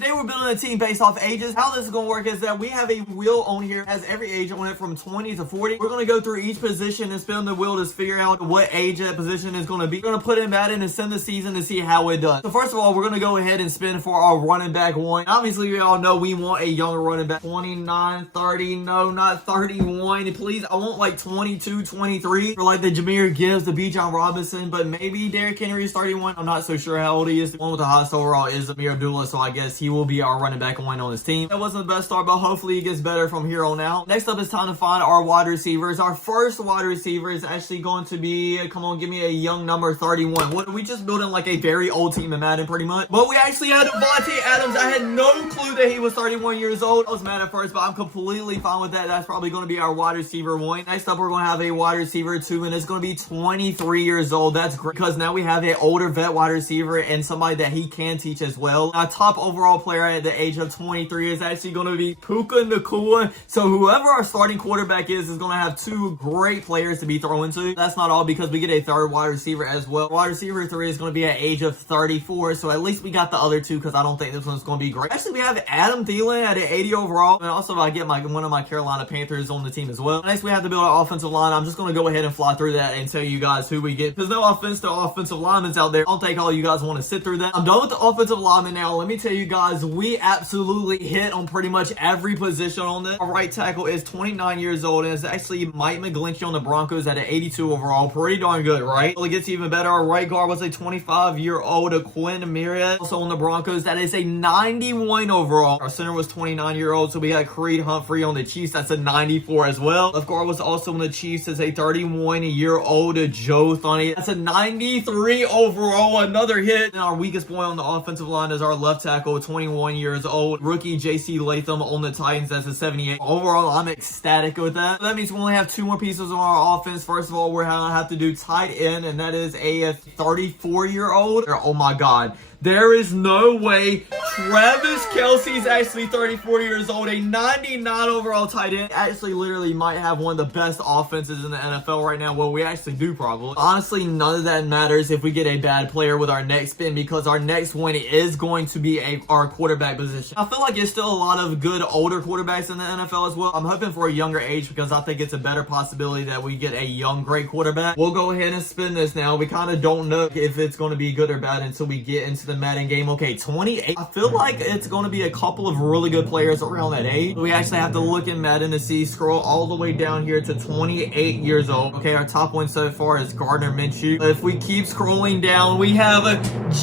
today we're building a team based off ages. How this is going to work is that we have a wheel on here, has every age on it from 20 to 40. We're going to go through each position and spin the wheel to figure out what age that position is going to be. We're going to put in Madden and send the season to see how it does. So first of all, we're going to go ahead and spin for our running back one. Obviously, we all know we want a younger running back. 29, 30, no, not 31. Please, I want like 22, 23 for like the Jahmyr Gibbs, the Bijan Robinson, but maybe Derrick Henry is 31. I'm not so sure how old he is. The one with the highest overall is Amir Abdullah, so I guess he will be our running back one on this team. That wasn't the best start, but hopefully it gets better from here on out. Next up, it's time to find our wide receivers. Our first wide receiver is actually going to be, come on, give me a young number 31. What are we just building like a very old team in Madden pretty much? But we actually had Devontae Adams. I had no clue that he was 31 years old. I was mad at first, but I'm completely fine with that. That's probably going to be our wide receiver one. Next up, we're going to have a wide receiver two, and it's going to be 23 years old. That's great because now we have an older vet wide receiver and somebody that he can teach as well. Our top overall player at the age of 23 is actually going to be Puka Nacua. So whoever our starting quarterback is going to have two great players to be throwing to. That's not all because we get a third wide receiver as well. Wide receiver 3 is going to be at age of 34. So at least we got the other two because I don't think this one's going to be great. Actually, we have Adam Thielen at an 80 overall. And also I get one of my Carolina Panthers on the team as well. Next, we have to build our offensive line. I'm just going to go ahead and fly through that and tell you guys who we get. Because no offense to offensive linemen out there. I don't think all you guys want to sit through that. I'm done with the offensive linemen now. Let me tell you guys, we absolutely hit on pretty much every position on this. Our right tackle is 29 years old and it's actually Mike McGlinchey on the Broncos at an 82 overall. Pretty darn good, right? Well, it gets even better. Our right guard was a 25-year-old Quinn Myriad, also on the Broncos. That is a 91 overall. Our center was 29-year-old, so we got Creed Humphrey on the Chiefs. That's a 94 as well. Left guard was also on the Chiefs as a 31-year-old Joe Thuney. That's a 93 overall. Another hit. And our weakest point on the offensive line is our left tackle, 21 years old, rookie J.C. Latham on the Titans. That's a 78. Overall, I'm ecstatic with that. That means we only have two more pieces on our offense. First of all, we're gonna have to do tight end, and that is a 34-year-old. Oh my God. There is no way Travis Kelce's actually 34 years old, a 99 overall tight end. Actually, literally might have one of the best offenses in the NFL right now. Well, we actually do probably. Honestly, none of that matters if we get a bad player with our next spin because our next one is going to be our quarterback position. I feel like there's still a lot of good older quarterbacks in the NFL as well. I'm hoping for a younger age because I think it's a better possibility that we get a young, great quarterback. We'll go ahead and spin this now. We kind of don't know if it's going to be good or bad until we get into the Madden game. Okay, 28. I feel like it's going to be a couple of really good players around that age. We actually have to look in Madden to see, scroll all the way down here to 28 years old. Okay, our top one so far is Gardner Minshew. If we keep scrolling down, we have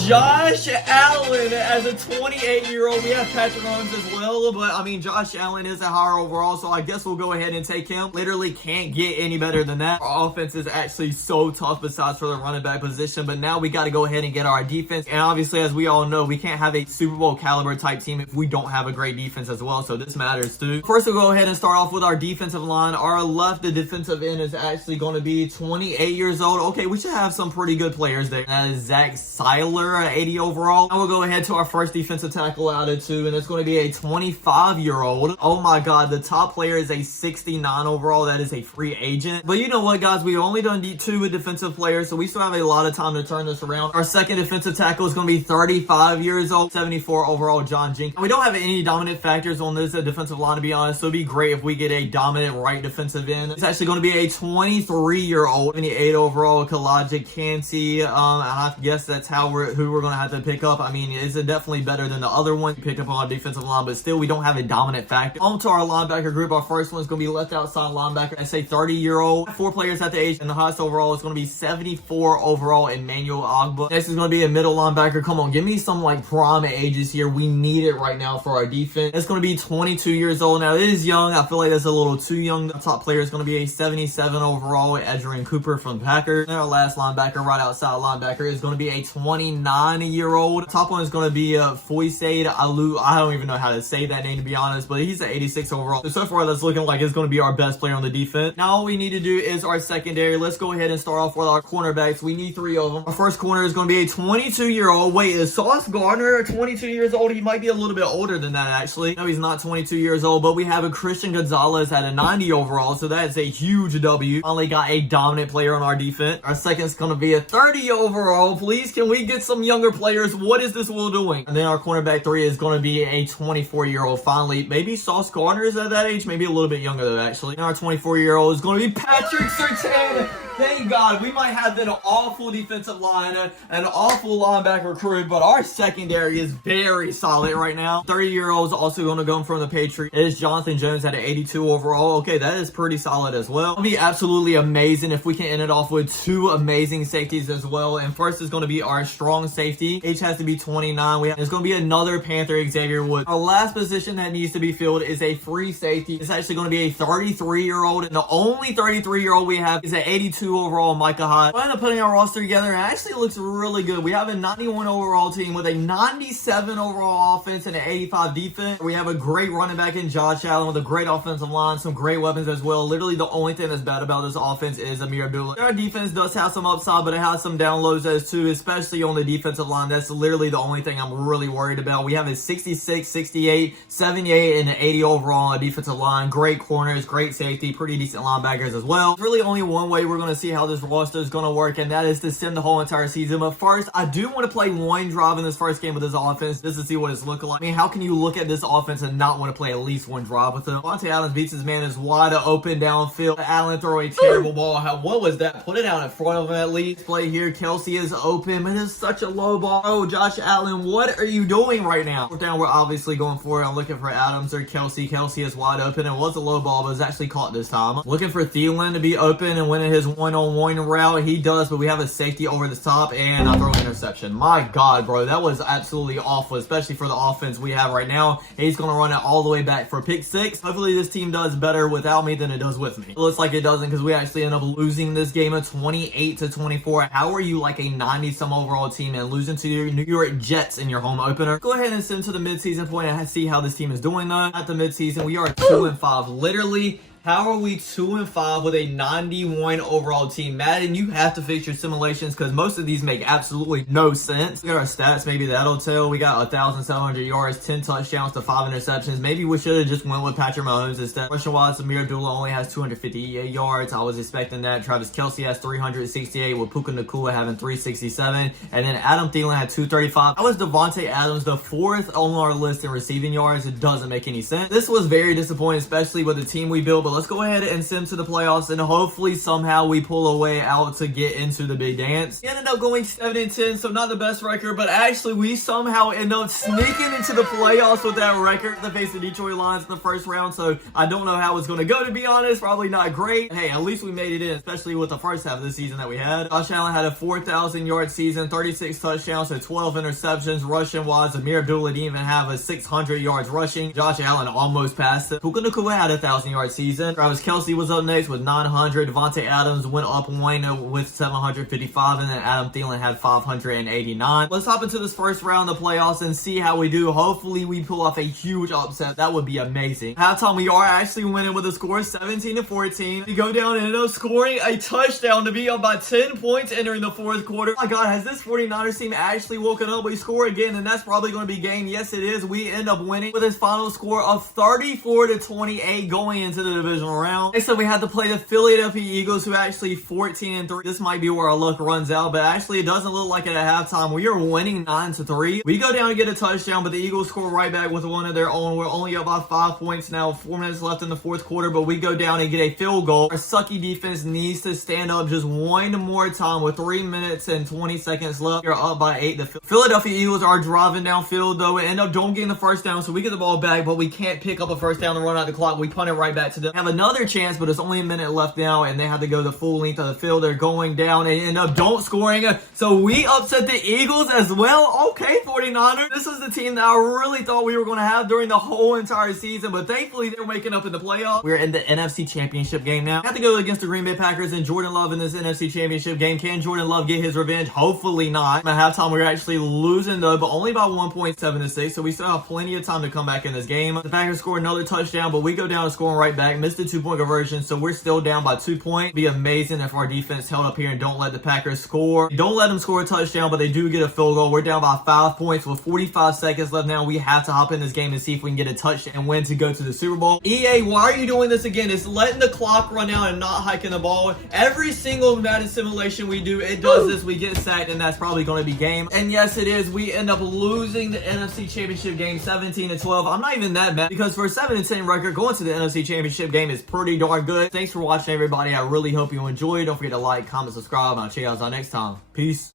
Josh Allen as a 28-year-old. We have Patrick Mahomes as well, but I mean, Josh Allen is a higher overall, so I guess we'll go ahead and take him. Literally can't get any better than that. Our offense is actually so tough besides for the running back position, but now we got to go ahead and get our defense. And obviously, as we all know, we can't have a Super Bowl caliber type team if we don't have a great defense as well, so this matters too. First, we'll go ahead and start off with our defensive line. Our left, the defensive end, is actually going to be 28 years old. Okay, we should have some pretty good players there. That is Zach Seiler at 80 overall. Now we'll go ahead to our first defensive tackle out of two, and it's going to be a 25-year-old. Oh my God, the top player is a 69 overall. That is a free agent. But you know what, guys? We only done two defensive players, so we still have a lot of time to turn this around. Our second defensive tackle is going to be 35 years old, 74 overall, John Jenkins. We don't have any dominant factors on this defensive line, to be honest, so it'd be great if we get a dominant right defensive end. It's actually going to be a 23-year-old, 78 overall, Kalajic Kancey, and I guess that's who we're going to have to pick up. I mean, it's definitely better than the other one we picked up on our defensive line, but still, we don't have a dominant factor. On to our linebacker group. Our first one is going to be left outside linebacker. That's a 30-year-old, 4 players at the age, and the highest overall is going to be 74 overall, Emmanuel Ogbah. Next is going to be a middle linebacker. Come on, give me some like prime ages here. We need it right now for our defense. It's going to be 22 years old. Now, it is young. I feel like that's a little too young. The top player is going to be a 77 overall, Edgerrin Cooper from the Packers. And our last linebacker, right outside linebacker, is going to be a 29-year-old. Top one is going to be Foysaid Alu. I don't even know how to say that name, to be honest, but he's an 86 overall. So far, that's looking like it's going to be our best player on the defense. Now, all we need to do is our secondary. Let's go ahead and start off with our cornerbacks. We need 3 of them. Our first corner is going to be a 22-year-old. Wait, is Sauce Gardner 22 years old. He might be a little bit older than that, actually. No, he's not 22 years old, but we have a Christian Gonzalez at a 90 overall, so that's a huge W. Finally got a dominant player on our defense. Our second is going to be a 30 overall. Please, can we get some younger players? What is this Will doing? And then our cornerback 3 is going to be a 24-year-old. Finally, maybe Sauce Gardner is at that age, maybe a little bit younger though, actually. And our 24-year-old is going to be Patrick Surtain. Thank God. We might have been an awful defensive line, an awful linebacker crew, but our secondary is very solid right now. 30-year-old is also going to go from the Patriots. It is Jonathan Jones at an 82 overall. Okay, that is pretty solid as well. It'll be absolutely amazing if we can end it off with 2 amazing safeties as well. And first is going to be our strong safety. Age has to be 29. There's going to be another Panther, Xavier Woods. Our last position that needs to be filled is a free safety. It's actually going to be a 33-year-old, and the only 33-year-old we have is an 82 overall Micah Hyde. We're up putting our roster together, and it actually looks really good. We have a 91 overall team with a 97 overall offense and an 85 defense. We have a great running back in Josh Allen with a great offensive line, some great weapons as well. Literally the only thing that's bad about this offense is Amir Abdullah. Our defense does have some upside, but it has some downloads as too, especially on the defensive line. That's literally the only thing I'm really worried about. We have a 66, 68, 78, and an 80 overall on the defensive line. Great corners, great safety, pretty decent linebackers as well. There's really only one way we're going to see how this roster is going to work, and that is to sim the whole entire season. But first, I do want to play one drive in this first game with this offense just to see what it's looking like. I mean, how can you look at this offense and not want to play at least one drive with him? Devontae Adams beats his man, is wide open downfield. Allen throw a terrible ball. What was that? Put it out in front of him at least. Play here. Kelsey is open, but it's such a low ball. Oh, Josh Allen, what are you doing right now? Fourth down, we're obviously going for it. I'm looking for Adams or Kelsey. Kelsey is wide open. It was a low ball, but it was actually caught this time. Looking for Thielen to be open and winning his one-on-one route. He does, but we have a safety over the top, and I throw an interception. My God, bro, that was absolutely awful, especially for the offense we have right now. He's going to run it all the way back for pick 6. Hopefully this team does better without me than it does with me. It looks like it doesn't, because we actually end up losing this game of 28-24. How are you like a 90-some overall team and losing to your New York Jets in your home opener? Go ahead and send to the midseason point and see how this team is doing though. At the midseason, we are 2-5. Literally, how are we 2-5 with a 91 overall team? Madden, you have to fix your simulations because most of these make absolutely no sense. We got our stats, maybe that'll tell. We got 1,700 yards, 10 touchdowns to 5 interceptions. Maybe we should have just went with Patrick Mahomes instead. Rushing wise, Amir Abdullah only has 258 yards. I was expecting that. Travis Kelsey has 368 with Puka Nacua having 367. And then Adam Thielen had 235. How was Devontae Adams the 4th on our list in receiving yards? It doesn't make any sense. This was very disappointing, especially with the team we built, but let's go ahead and sim to the playoffs, and hopefully somehow we pull a way out to get into the big dance. We ended up going 7-10, so not the best record, but actually we somehow end up sneaking into the playoffs with that record. The face of Detroit Lions in the first round, so I don't know how it's going to go, to be honest. Probably not great. Hey, at least we made it in, especially with the first half of the season that we had. Josh Allen had a 4,000-yard season, 36 touchdowns, so 12 interceptions. Rushing wise, Amir Abdullah didn't even have a 600 yards rushing. Josh Allen almost passed it. Puka Nacua had a 1,000-yard season. Travis Kelsey was up next with 900. Devontae Adams went up one with 755, and then Adam Thielen had 589. Let's hop into this first round of the playoffs and see how we do. Hopefully we pull off a huge upset. That would be amazing. Halftime, we are actually winning with a score 17-14. We go down and end up scoring a touchdown to be up by 10 points entering the fourth quarter. Oh my God, has this 49ers team actually woken up? We score again, and that's probably going to be game. Yes, it is. We end up winning with his final score of 34-28 going into the divisional round. Next up, we had to play the Philadelphia Eagles, who actually 14-3. This might be where our luck runs out, but actually it doesn't look like it at halftime. We are winning 9-3. We go down and get a touchdown, but the Eagles score right back with one of their own. We're only up by 5 points now. 4 minutes left in the fourth quarter, but we go down and get a field goal. Our sucky defense needs to stand up just one more time with 3 minutes and 20 seconds left. We're up by 8. The Philadelphia Eagles are driving downfield, though. We end up don't getting the first down, so we get the ball back, but we can't pick up a first down to run out the clock. We punt it right back to them. We have another chance, but it's only a minute left now, and they have to go the full length of the field. They're going down and end up don't scoring. So we upset the Eagles as well. Okay, 49ers. This is the team that I really thought we were going to have during the whole entire season, but thankfully they're waking up in the playoffs. We're in the NFC Championship game now. We have to go against the Green Bay Packers and Jordan Love in this NFC Championship game. Can Jordan Love get his revenge? Hopefully not. At halftime, we're actually losing though, but only by 1.7-6, so we still have plenty of time to come back in this game. The Packers score another touchdown, but we go down and scoring right back. missed the 2-point conversion, so we're still down by 2 points. It'd be amazing if our defense held up here and don't let the Packers score. Don't let them score a touchdown, but they do get a field goal. We're down by 5 points with 45 seconds left now. We have to hop in this game and see if we can get a touchdown and win to go to the Super Bowl. EA, why are you doing this again? It's letting the clock run out and not hiking the ball. Every single Madden simulation we do, it does this. We get sacked, and that's probably going to be game. And yes, it is. We end up losing the NFC Championship game 17-12. I'm not even that mad because for a 7-10 record, going to the NFC Championship game is pretty darn good. Thanks for watching, everybody. I really hope you enjoyed. Don't forget to like, comment, subscribe, and I'll check you guys out next time. Peace.